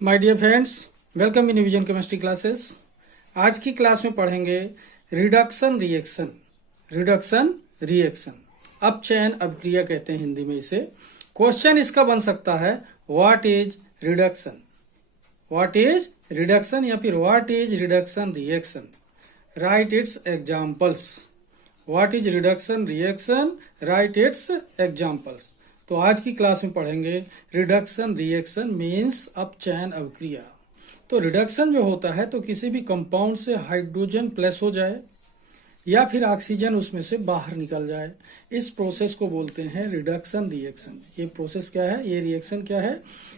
My dear friends, welcome in vision chemistry classes. आज की class में पढ़ेंगे रिडक्शन रिएक्शन। रिडक्शन रिएक्शन अपचयन अभिक्रिया कहते हैं हिंदी में इसे। क्वेश्चन इसका बन सकता है what is reduction, what is reduction या फिर what is reduction reaction, right it's examples. What is reduction reaction, right it's examples. तो आज की क्लास में पढ़ेंगे रिडक्शन रिएक्शन मीन्स अपचयन अभिक्रिया। तो रिडक्शन जो होता है तो किसी भी कंपाउंड से हाइड्रोजन प्लस हो जाए या फिर ऑक्सीजन उसमें से बाहर निकल जाए, इस प्रोसेस को बोलते हैं रिडक्शन रिएक्शन। ये प्रोसेस क्या है, ये रिएक्शन क्या है?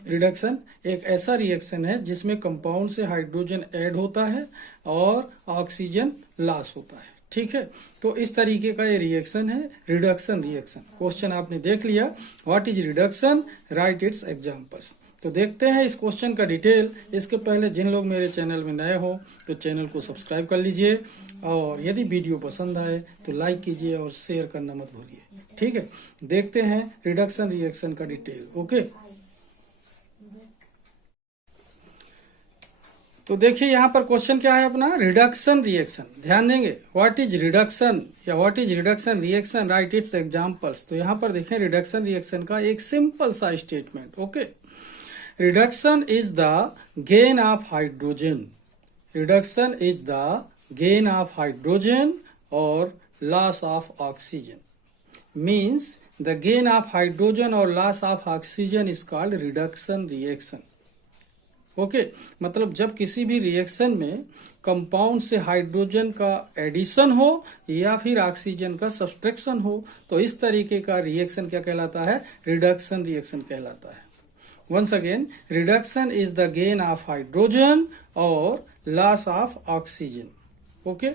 रिडक्शन एक ऐसा रिएक्शन है जिसमें कंपाउंड से हाइड्रोजन ऐड होता है और ऑक्सीजन लॉस होता है। ठीक है, तो इस तरीके का ये रिएक्शन है रिडक्शन रिएक्शन। क्वेश्चन आपने देख लिया, what is reduction, right it's examples. तो देखते हैं इस क्वेश्चन का डिटेल। इसके पहले जिन लोग मेरे चैनल में नए हो तो चैनल को सब्सक्राइब कर लीजिए और यदि वीडियो पसंद आए तो लाइक कीजिए और शेयर करना मत भूलिए। ठीक है, देखते हैं रिडक्शन रिएक्शन का डिटेल। ओके, तो देखिए यहाँ पर क्वेश्चन क्या है अपना, रिडक्शन रिएक्शन। ध्यान देंगे, व्हाट इज रिडक्शन या what is reduction reaction, right it's examples. तो यहाँ पर देखें रिडक्शन रिएक्शन का एक सिंपल सा statement. Okay, reduction is the gain of hydrogen, reduction is the gain of hydrogen और loss of oxygen. Means the gain of hydrogen और loss of oxygen is called reduction reaction. Okay, मतलब जब किसी भी reaction में compound से hydrogen का addition हो या फिर ऑक्सीजन का सब्सट्रैक्शन हो तो इस तरीके का रिएक्शन क्या कहलाता है, रिडक्शन रिएक्शन कहलाता है। Once again, reduction is the gain of hydrogen और लॉस ऑफ ऑक्सीजन। ओके,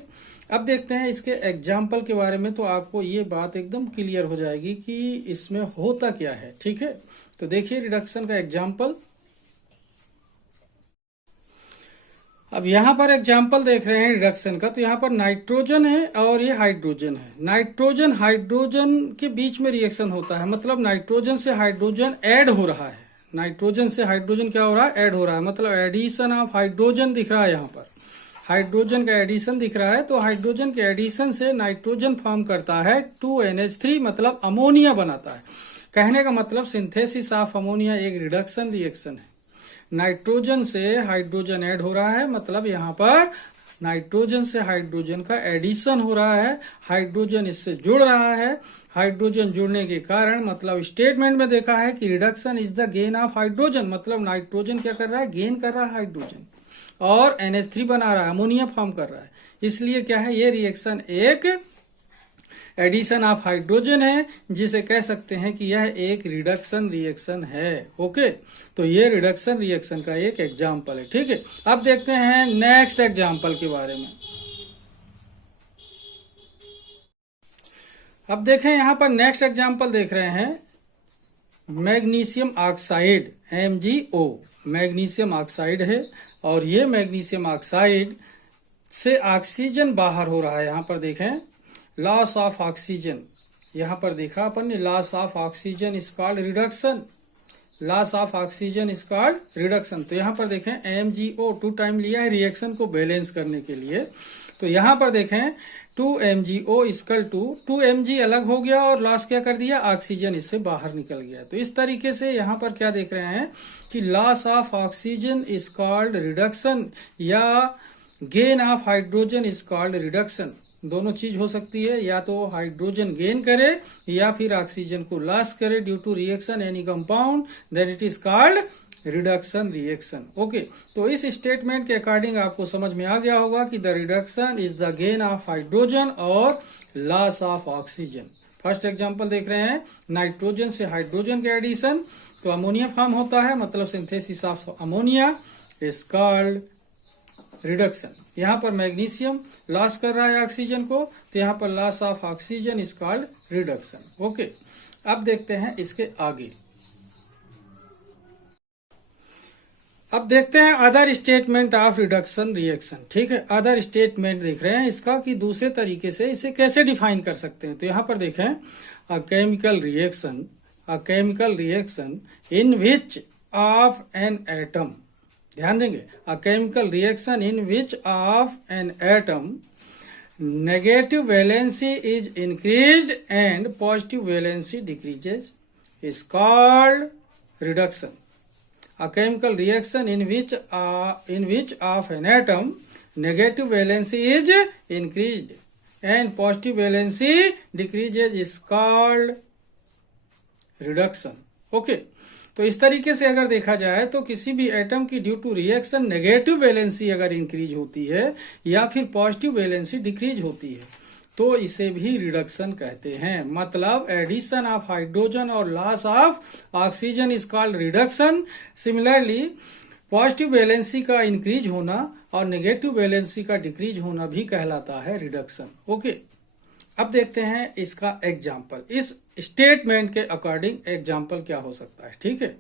अब देखते हैं इसके एग्जाम्पल के बारे में, तो आपको ये बात एकदम क्लियर हो जाएगी कि इसमें होता क्या है। ठीक है, तो देखिए रिडक्शन का एग्जाम्पल। अब यहाँ पर एग्जाम्पल देख रहे हैं रिडक्शन का, तो यहाँ पर नाइट्रोजन है और ये हाइड्रोजन है। नाइट्रोजन हाइड्रोजन के बीच में रिएक्शन होता है, मतलब नाइट्रोजन से हाइड्रोजन ऐड हो रहा है। नाइट्रोजन से हाइड्रोजन क्या हो रहा है, ऐड हो रहा है, मतलब एडिशन ऑफ हाइड्रोजन दिख रहा है। यहाँ पर हाइड्रोजन का एडिशन दिख रहा है, तो हाइड्रोजन के एडिशन से नाइट्रोजन फॉर्म करता है 2NH3, मतलब अमोनिया बनाता है। कहने का मतलब सिंथेसिस ऑफ अमोनिया एक रिडक्शन रिएक्शन है। नाइट्रोजन से हाइड्रोजन ऐड हो रहा है, मतलब यहाँ पर नाइट्रोजन से हाइड्रोजन का एडिशन हो रहा है, हाइड्रोजन इससे जुड़ रहा है। हाइड्रोजन जुड़ने के कारण मतलब स्टेटमेंट में देखा है कि reduction is the gain of hydrogen, मतलब नाइट्रोजन क्या कर रहा है, गेन कर रहा है हाइड्रोजन और NH3 बना रहा है, अमोनिया फॉर्म कर रहा है। इसलिए क्या है, ये रिएक्शन एक एडिशन ऑफ हाइड्रोजन है, जिसे कह सकते हैं कि यह एक रिडक्शन रिएक्शन है। ओके, तो ये रिडक्शन रिएक्शन का एक एग्जाम्पल है। ठीक है, अब देखते हैं नेक्स्ट एग्जाम्पल के बारे में। अब देखें यहाँ पर नेक्स्ट एग्जाम्पल देख रहे हैं, magnesium oxide MgO, magnesium oxide है और ये मैग्नीशियम ऑक्साइड से ऑक्सीजन बाहर हो रहा है। यहाँ पर देखें लॉस ऑफ ऑक्सीजन, यहाँ पर देखा अपन ने loss of oxygen is called reduction, loss of oxygen is called reduction. तो यहाँ पर देखें MgO 2 टाइम लिया है रिएक्शन को बैलेंस करने के लिए। तो यहाँ पर देखें 2MgO इक्वल टू 2Mg अलग हो गया और लॉस क्या कर दिया, ऑक्सीजन इससे बाहर निकल गया। तो इस तरीके से यहाँ पर क्या देख रहे हैं कि loss of oxygen is called reduction या gain of hydrogen is called reduction. दोनों चीज हो सकती है, या तो हाइड्रोजन गेन करे या फिर ऑक्सीजन को लॉस करे due to reaction any compound, then it is called reduction reaction. Okay, तो इस स्टेटमेंट के अकॉर्डिंग आपको समझ में आ गया होगा कि the reduction is the gain of hydrogen और loss of oxygen. First example देख रहे हैं, नाइट्रोजन से हाइड्रोजन के एडिशन, तो अमोनिया फॉर्म होता है, मतलब synthesis of ammonia is called reduction. यहाँ पर मैग्नीशियम लॉस कर रहा है ऑक्सीजन को, तो यहाँ पर loss of oxygen is called reduction. Okay, अब देखते हैं इसके आगे। अब देखते हैं other statement of reduction reaction. ठीक है, अदर स्टेटमेंट देख रहे हैं इसका कि दूसरे तरीके से इसे कैसे डिफाइन कर सकते हैं। तो यहाँ पर देखें, a chemical reaction in which of an atom ध्यान देंगे, a chemical reaction in which of an atom negative valency is increased and positive valency decreases is called reduction. A chemical reaction in which of an atom negative valency is increased and positive valency decreases is called reduction. Okay. तो इस तरीके से अगर देखा जाए तो किसी भी एटम की due to reaction negative valency अगर इंक्रीज होती है या फिर पॉजिटिव वैलेंसी डिक्रीज होती है तो इसे भी रिडक्शन कहते हैं. मतलब एडिशन ऑफ हाइड्रोजन और loss of oxygen is called reduction. Similarly positive valency का इंक्रीज होना और नेगेटिव वैलेंसी का डिक्रीज होना भी कहलाता है रिडक्शन. ओके, अब देखते हैं इसका एग्जाम्पल. इस स्टेटमेंट के अकॉर्डिंग एग्जाम्पल क्या हो सकता है. ठीक है,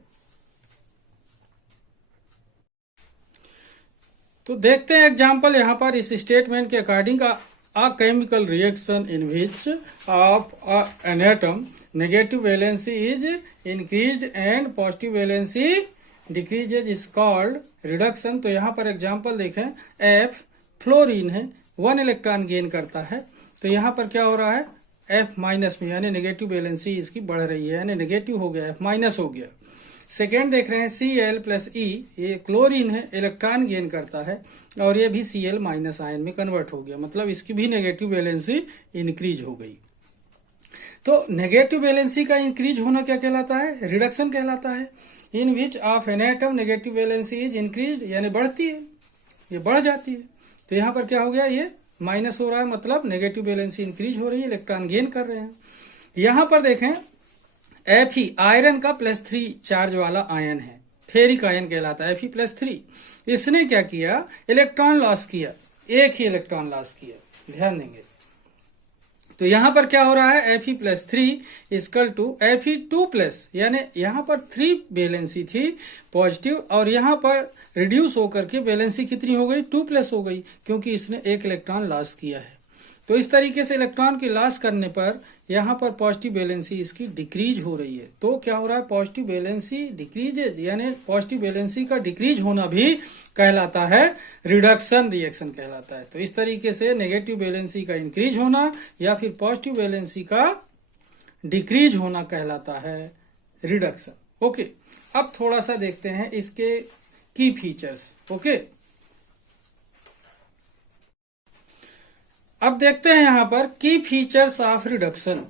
तो देखते हैं एग्जाम्पल. यहां पर इस स्टेटमेंट के according a chemical reaction in which of an atom negative valency is increased and positive valency decreases is called reduction. तो यहाँ पर एग्जांपल देखें, F फ्लोरीन है, 1 इलेक्ट्रॉन गेन करता है. तो यहाँ पर क्या हो रहा है, F माइनस में यानी नेगेटिव वैलेंसी इसकी बढ़ रही है यानी नेगेटिव हो गया, F माइनस हो गया. सेकेंड देख रहे हैं Cl प्लस E, ये क्लोरीन है, इलेक्ट्रॉन गेन करता है और ये भी Cl माइनस आयन में कन्वर्ट हो गया, मतलब इसकी भी नेगेटिव वैलेंसी इंक्रीज हो गई. तो नेगेटिव वैलेंसी का इंक्रीज होना क्या कहलाता है, रिडक्शन कहलाता है. In which of an atom negative valency is increase यानी बढ़ती है, ये बढ़ जाती है. तो यहाँ पर क्या हो गया, ये माइनस हो रहा है, मतलब नेगेटिव वैलेंसी इंक्रीज हो रही है, इलेक्ट्रॉन गेन कर रहे हैं. यहां पर देखें Fe आयरन का +3 चार्ज वाला आयन है, फेरिक आयन कहलाता है Fe+3. इसने क्या किया, इलेक्ट्रॉन लॉस किया, एक ही इलेक्ट्रॉन लॉस किया. ध्यान देंगे तो यहां पर क्या हो रहा है, Fe+3 इक्वल टू Fe2+, यानी यहां पर 3 वैलेंसी थी पॉजिटिव और यहां पर रिड्यूस होकर के वैलेंसी कितनी हो गई, 2+ हो गई, क्योंकि इसने एक इलेक्ट्रॉन लॉस किया है. तो इस तरीके से इलेक्ट्रॉन की लॉस करने पर यहां पर पॉजिटिव वैलेंसी इसकी डिक्रीज हो रही है. तो क्या हो रहा है, पॉजिटिव वैलेंसी डिक्रीजेज यानी पॉजिटिव वैलेंसी का डिक्रीज होना भी कहलाता है रिडक्शन रिएक्शन कहलाता है. तो इस तरीके से नेगेटिव वैलेंसी का इंक्रीज होना या फिर पॉजिटिव वैलेंसी का डिक्रीज होना कहलाता है रिडक्शन. ओके, अब थोड़ा सा देखते हैं इसके की फीचर्स. ओके, अब देखते हैं यहां पर key features of reduction.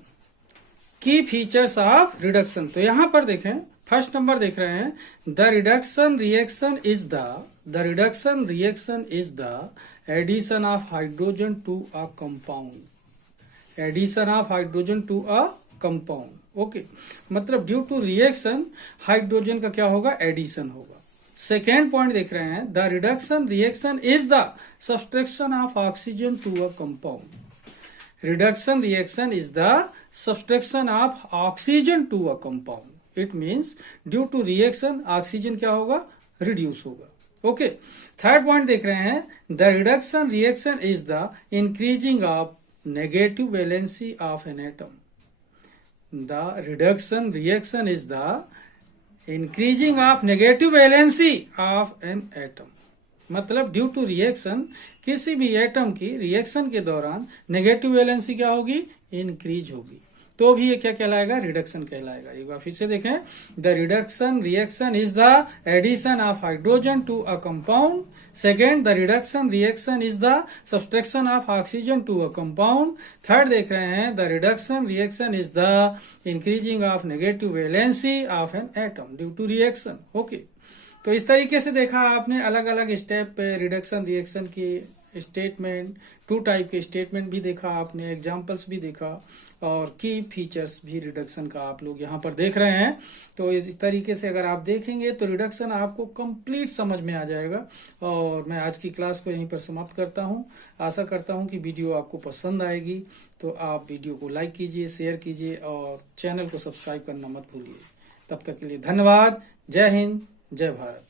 Key features of reduction, तो यहां पर देखें फर्स्ट नंबर देख रहे हैं, the reduction reaction is the addition of hydrogen to a compound. Addition of hydrogen to a compound. Okay, मतलब ड्यू टू रिएक्शन हाइड्रोजन का क्या होगा, एडिशन होगा. सेकेंड पॉइंट देख रहे हैं, the reduction reaction is the subtraction of oxygen to a compound. Reduction reaction is the subtraction of oxygen to a compound. It means due to reaction oxygen क्या होगा, reduce होगा. Okay, third point देख रहे हैं, the reduction reaction is the increasing of negative valency of an atom. The reduction reaction is the increasing of negative valency of an atom. मतलब due to reaction किसी भी atom की reaction के दौरान negative valency क्या होगी, increase होगी, तो भी ये क्या कहलाएगा, रिडक्शन कहलाएगा. एक बार फिर से देखें, the reduction reaction is the addition of hydrogen to a compound. Second, the reduction reaction is the subtraction of oxygen to a compound. Third देख रहे हैं, the reduction reaction is the increasing of negative valency of an atom due to reaction. Okay, तो इस तरीके से देखा आपने अलग अलग स्टेप पे रिडक्शन रिएक्शन की स्टेटमेंट, 2 टाइप के स्टेटमेंट भी देखा आपने, एग्जांपल्स भी देखा और की फीचर्स भी रिडक्शन का आप लोग यहाँ पर देख रहे हैं. तो इस तरीके से अगर आप देखेंगे तो रिडक्शन आपको कंप्लीट समझ में आ जाएगा. और मैं आज की क्लास को यहीं पर समाप्त करता हूँ. आशा करता हूँ कि वीडियो आपको पसंद आएगी. तो आप वीडियो को लाइक कीजिए, शेयर कीजिए और चैनल को सब्सक्राइब करना मत भूलिए. तब तक के लिए धन्यवाद. जय हिंद, जय भारत.